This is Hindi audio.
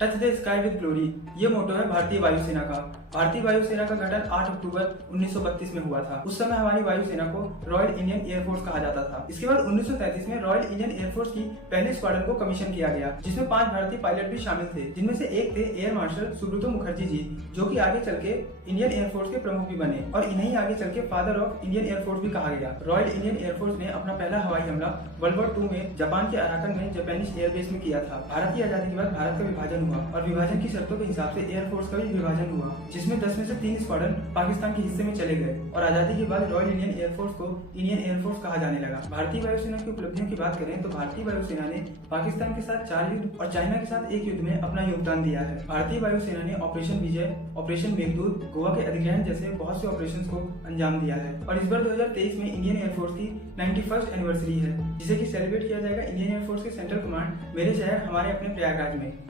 Touch the sky with glory, ये मोटो है भारतीय वायुसेना का। भारतीय वायुसेना का गठन 8 अक्टूबर 1932 में हुआ था। उस समय हमारी वायुसेना को रॉयल इंडियन एयरफोर्स कहा जाता था। इसके बाद 1933 में रॉयल इंडियन एयरफोर्स की पहले स्क्वाड्रन को कमीशन किया गया, जिसमें 5 भारतीय पायलट भी शामिल थे, जिनमें से एक थे एयर मार्शल सुब्रतो मुखर्जी जी, जो कि आगे चल के इंडियन एयरफोर्स के प्रमुख भी बने और इन्हें आगे चल के फादर ऑफ इंडियन एयरफोर्स भी कहा गया। रॉयल इंडियन एयरफोर्स ने अपना पहला हवाई हमला वर्ल्ड वॉर 2 में जापान के अराकन में जापानीज एयरबेस में किया था। भारत की आजादी के बाद भारत का विभाजन हुआ और विभाजन की शर्तों के हिसाब से एयरफोर्स का भी विभाजन हुआ, जिसमें 10 में से 3 स्क्वाड्रन पाकिस्तान के हिस्से में चले गए और आजादी के बाद रॉयल इंडियन एयरफोर्स को इंडियन एयरफोर्स कहा जाने लगा। भारतीय वायुसेना की उपलब्धियों की बात करें तो भारतीय वायुसेना ने पाकिस्तान के साथ 4 युद्ध और चाइना के साथ एक युद्ध में अपना योगदान दिया है। भारतीय वायुसेना ने ऑपरेशन विजय, ऑपरेशन मेघदूत, गोवा के अधिग्रहण जैसे बहुत से ऑपरेशंस को अंजाम दिया है और इस बार 2023 में इंडियन एयरफोर्स की 91st एनिवर्सरी है, जिसे कि सेलिब्रेट किया जाएगा इंडियन एयरफोर्स के सेंट्रल कमांड मेरे शहर हमारे अपने प्रयागराज में।